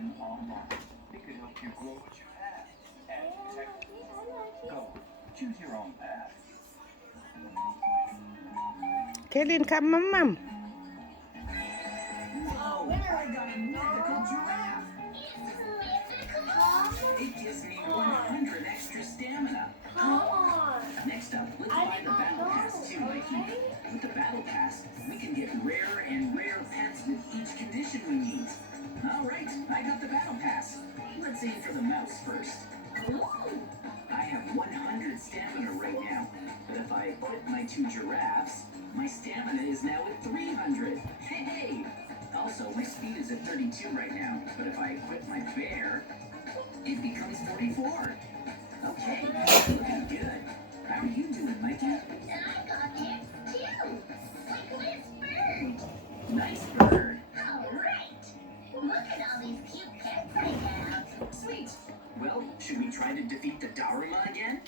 in online. It could help you grow what you have and protect it. So, choose your own path. เคลินครับมัมมัม Whoa, I got a mythical giraffe. It gives me 100 extra stamina. Next up, let's buy the battle pass too, Mikey. With the battle pass, we can get rarer and rare pets with each condition we need. All right, I got the battle pass. Let's aim for the mouse first. I have 100 stamina right now, but if I equip my 2 giraffes, my stamina is now at 300. Hey! Also, my speed is at 32 right now, but if I equip my bear, it becomes 44. Okay, looking good. How are you doing, Mikey? I got it too. Like this bird. Nice bird. All right. Look at all these cute pets I have. Sweet. Well, should we try to defeat the Daruma again?